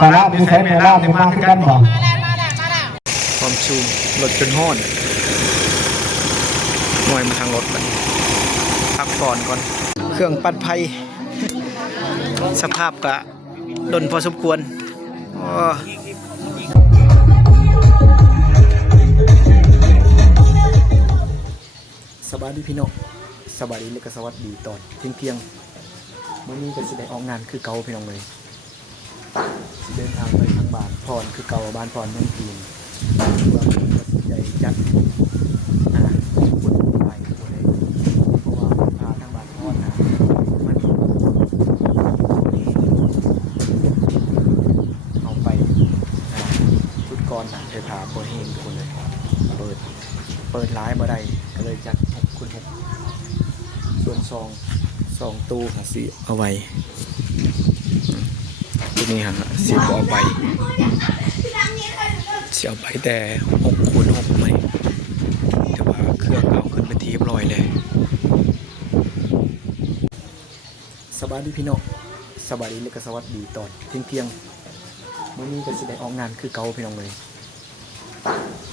ปลาล่ามีใช้แม่ล่าเป็นมากขึ้นกันบ่ความสูงรถจนห้อนหน่วยมาทางรถพักก่อนเครื่องปั่นไฟสภาพกะดนพอสมควรสบายดีพี่น้องสบายดีและก็สวัสดีตอนเที่ยงมื้อนี้ก็สิได้ออกงานคือเก่าพี่น้องเลยสิเดินทางไปทางบ้านพรคือเก่าบ้านพรเมืองพีนว่าใหญ่จัดคนไปคนเลยเพราะว่าพาทางบ้านพรนะมันเอาไปชุดก่อนนะเคยพาโคเฮงทุกคนเลยเปิดร้ายมาได้ก็เลยจัด6 คูณ 6ส่วนซองตู้ค่ะสิเอาไว้ที่นี่ฮะสิบเอาไปเสียไปแต่6 คูณ 6ไหมแต่ว่าเครื่องเอาขึ้นไปทีเรียบร้อยเลยสบายดีพี่น้องสบายดีและก็สวัสดีตอนเที่ยงมื้อนี้ก็สิได้ออกงานคือเก่าพี่น้องเลย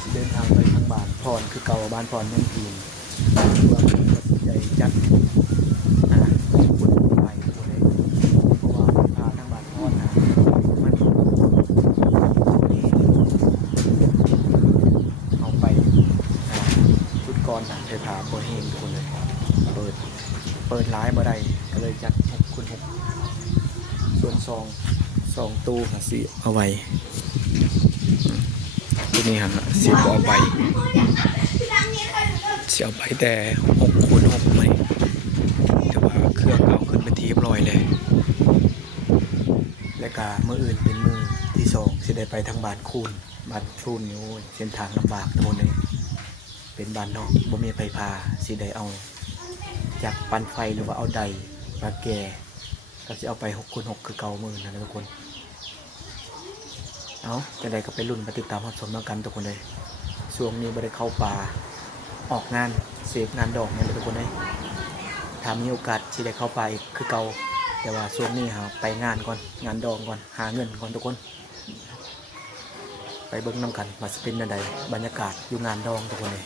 สิเดินทางไปทางบ้านพรคือเก่าบ้านพรเมืองพีนว่าใหญ่จัดคนไปคนเลยเพราะว่าพาทางบ้านพรนะมันเอาไปชุดก่อนนะเคยพาโคเฮงทุกคนเลยเปิดร้ายมาได้ก็เลยจัด6 คูณ 6ส่วนซองตู้ค่ะสิเอาไว้ที่นี่ฮะสิบเอาไปเสียไปแต่6 คูณ 6ไหมแต่ว่าเครื่องเอาขึ้นไปทีเรียบร้อยเลยและก็มื้ออื่นเป็นมื้อที่2สิได้ไปทางบ้านคูนอยู่เส้นทางลำบากทุกคนเลยเป็นบ้านนอกบ่มีไฟฟ้าสิได้เอาจากปั่นไฟหรือว่าเอาใดมาแก่ก็จะเอาไป6 คูณ 6คือเก่ามื้อนั่นนะทุกคนเอาจะได้ก็ไปรุ่นมาติดตามรับชมแล้วกันทุกคนเลยช่วงนี้ไม่ได้เข้าป่าออกงานเสพงานดอกเนี่ยทุกคนเลยถ้ามีโอกาสที่ได้เข้าป่าอีกคือเก่าแต่ว่าช่วงนี้หาไปงานก่อนงานดองก่อนหาเงินก่อนทุกคนไปเบิ้งน้ำกันว่าจะเป็นยังไงบรรยากาศอยู่งานดองทุกคนเลย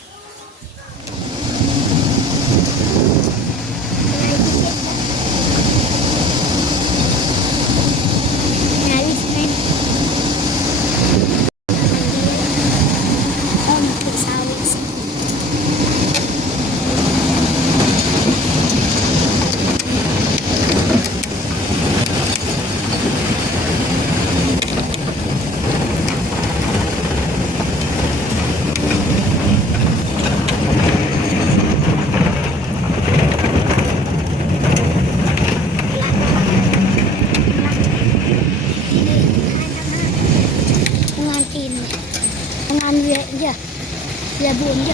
Ya buồn chứ.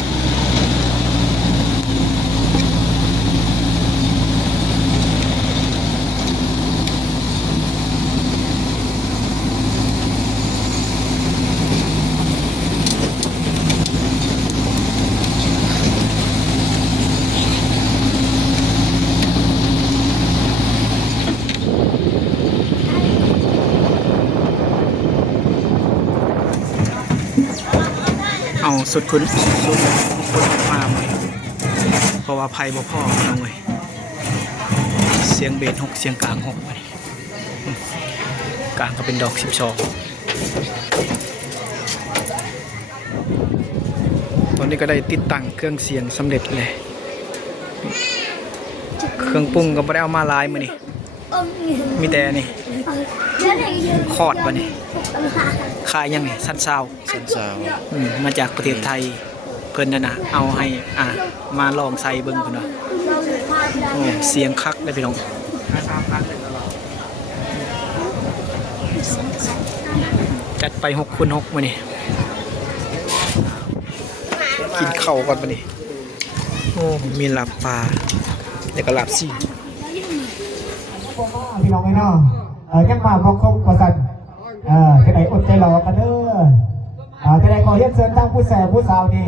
เอาสุดคุณมาไหมเพราะว่าไพ่บ่พ่อน้องเลยเสียงเบส6เสียงกลาง6ไปกลางก็เป็นดอก12ตอนนี้ก็ได้ติดตั้งเครื่องเสียงสำเร็จเลยเครื่องปรุงก็ไม่ได้เอามาลายมือนี่มีแต่นี่คอร์ดวะนี่ขายยังไงสั้นซาวมาจากประเทศไทยเพิ่นนั่นนะเอาให้มาลองใส่เบิ้งเพิ่นว่าโอ้เสียงคักเลยพี่น้องจัดไป6 คูณ 6มานี่กินข้าวก่อนมานี่โอ้มีลาบปลาแล้วก็ลาบซี่พี่น้องไอ้น้องยังมาบอกครบกว่าสันจะได้อดใจรอกันเด้อจะได้ขอเรียนเชิญทั้งผู้แสบผู้สาวนี่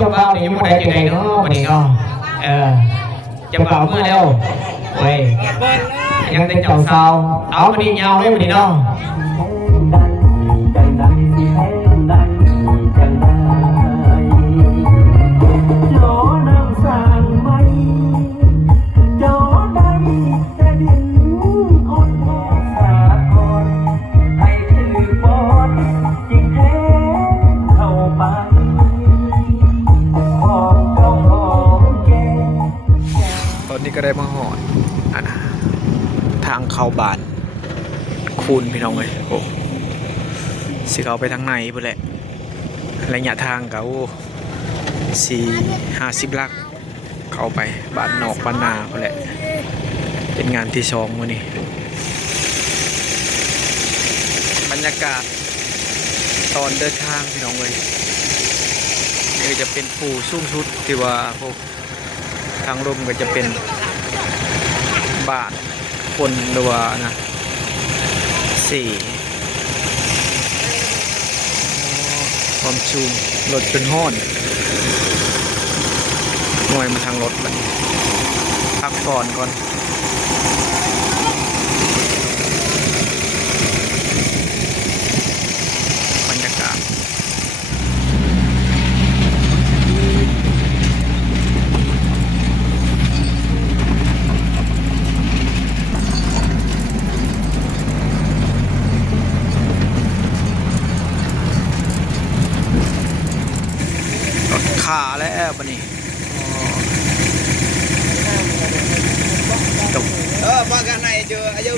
จ้าบ่าวนี่ยังบ่ได้จังไดเนาะบัดนี้เนาะเจ้าบ่าวเมื่อแล้วเว้ยยังแต่เจ้าสาวเอาบัดนี้ยาวเลยบัดนี้เนาะตอนนี้ก็ได้มาหอดทางเข้าบ้านคูนพี่น้องเลยโอ้สิเขาไปทางไหนเพื่อแหละระยะทางก็50 ลักเข้าไปบ้านนอกบ้านนาเพื่อแหละเป็นงานที่2วันนี้บรรยากาศตอนเดินทางพี่น้องเลยนี่จะเป็นผู้สูงสุดที่ว่าพวกทางลมก็จะเป็นบาทคนหรือว่านะความชูงรถเป็นห้อนหน่วยมาทางรถมันพักก่อนบรรยากาศขาแล้วบัดนี้จบมากันไหนเจออายุ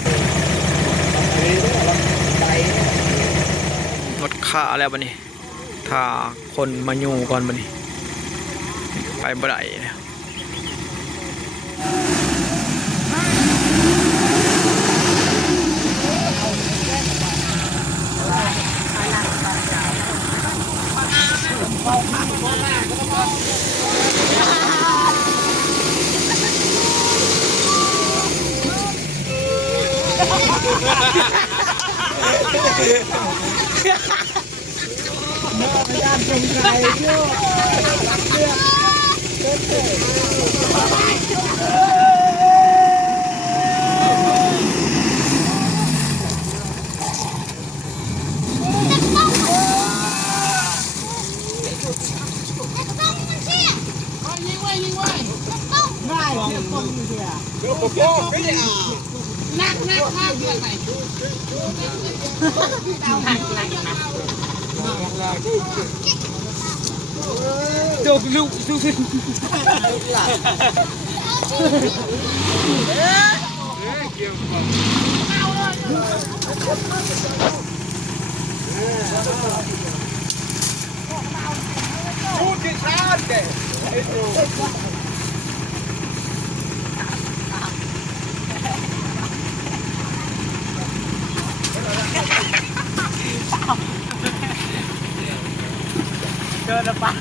รถขาแล้วบัดนี้ถ้าคนมาอยู่ก่อนบัดนี้ไปบ่ได้แล้วดูลูกดูสิพูดที่ชาติแกเกินแล้วปะ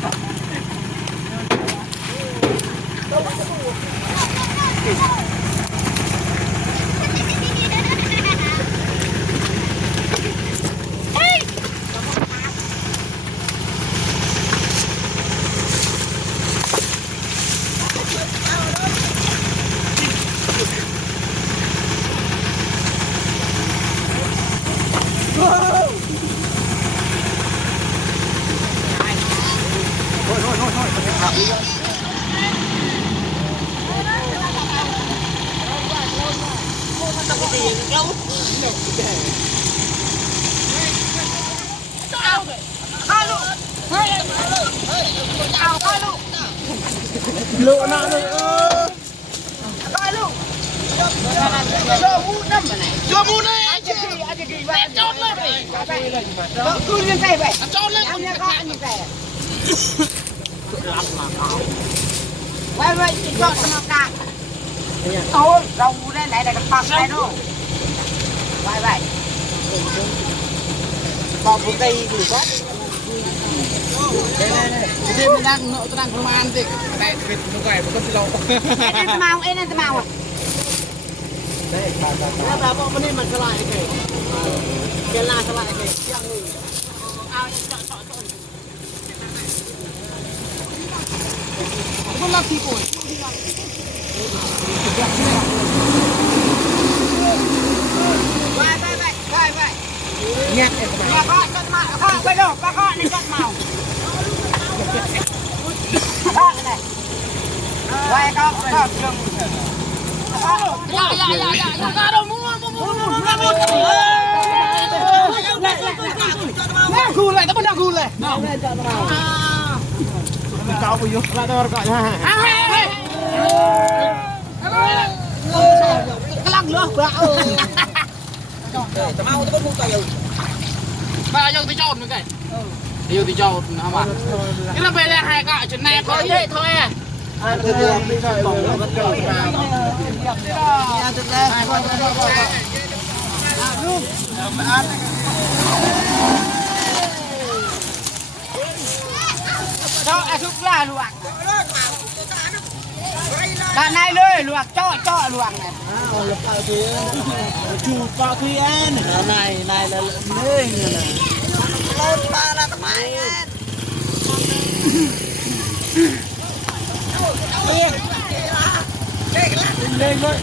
ลูกนะลูกไปลูกโจมูน้ำมันโจมูนี่อาจจะกี่ไปโจมเลยไปกูยังใส่ไปโจมเลยอันนี้ก็อันนี้ใส่ไว้ที่โจมสมการโอ้เราได้ไหนได้กับปากได้ด้วยไว้บอกกูตีอยู่ก็đây mình đang không ăn thì này vịt nó quẩy một con xì lô em ta mau à đây bà bọn bên đây mình lại cái la lại cái chiang người ao chọn là thì củi vậy nhặt nhà con chân mạo con bây giờ ba con đi chân màu con này quay con trường dạ đâu mua gu lại tao bắt đầu gu lại kau punya lah tu orang kaya kelang loh bau mau tu pun tahu ba yang ti chọn cái yêu ti chọn hả mà cái nó về đây hai cọ chuyện này thôi vậy thôi à đó là thuốc lá luộc đàn nàyเลยluộc cho luộc này chủ bao khi ăn này là nơi này lâu ta là tầm ai lên thôi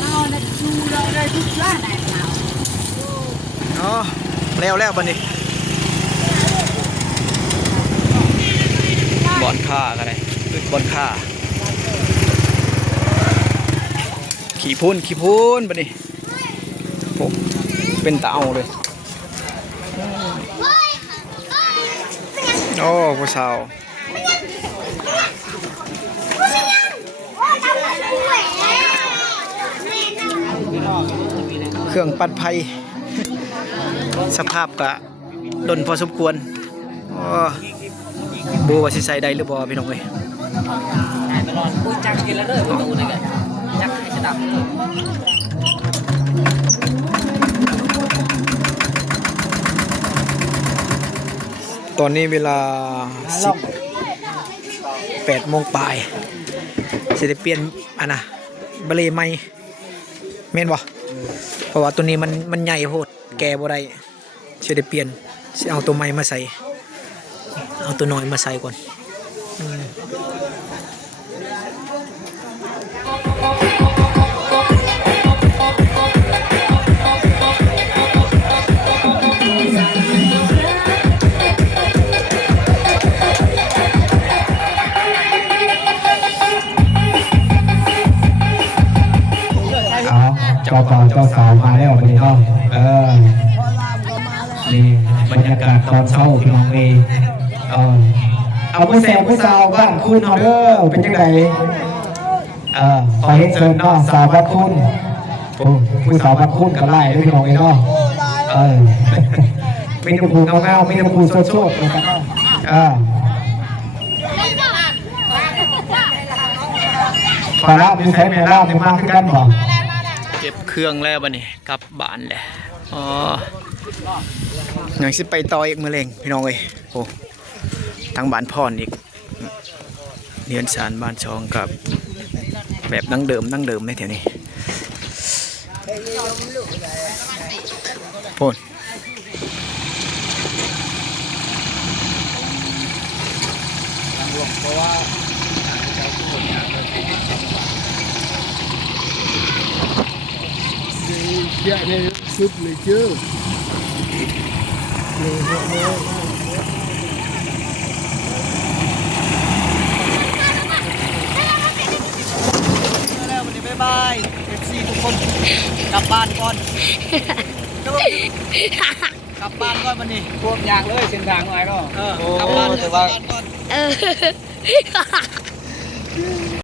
nó chu đây thuốc lá này nào อ๋อแล้วบัดนี้บอนค่ากันเลยบอนค่าขี่พุ่นบัดนี้โอ้เป็นตาเอาเลยโอ้ผู้สาวเครื่องปัดไฟสภาพกะดนพอสมควรบัวว่าสิใส่ได้หรือบ่พี่น้องเอ้ยจักกินแล้วเด้อประตูนี่ก็จักให้สดับตอนนี้เวลา8 โมงปลายสิได้เปลี่ยนอันน่ะเบลใหม่แม่นบ่เพราะว่าตัวนี้มันใหญ่โพดแกบ่ได้สิได้เปลี่ยนสิเอาตัวใหม่มาใส่เอาตัวน้อยมาใส่ก่อนเจ้าบ่าวเจ้าสาวมาแล้ววันนี้ก็นี่บรรยากาศตอนเช้าพี่น้องเอเอาไปแซวไปสาวบ้านคุณเฮาเด้อเป็นจังไดขอให้เชิญเนาะสาวบ้านคุณผู้สาวบ้านคุณก็ไล่ด้วยพี่น้องเอเนาะมีแต่ผู้เงาๆมีแต่ผู้โซดๆนะครับปลาลาบมีใช้แม่ลาบมีมากขึ้นกันบ่เก็บเครื่องแล้วบัดนี้กลับบ้านแล้วยังสิไปต่ออีกมื้อแลงพี่น้องเอ้ยโอ้ทางบ้านพรอีกเรียนสารบ้านช่องกับแบบดั้งเดิมในแถวนี้พนdạ này sụp lại chưaบ๊ายบาย FC ทุกคนกลับบ้านก่อนกลับบ้านก่อนวันนี้พวกยางเลยเส้นทางหน่อยก็กลับบ้านก่อน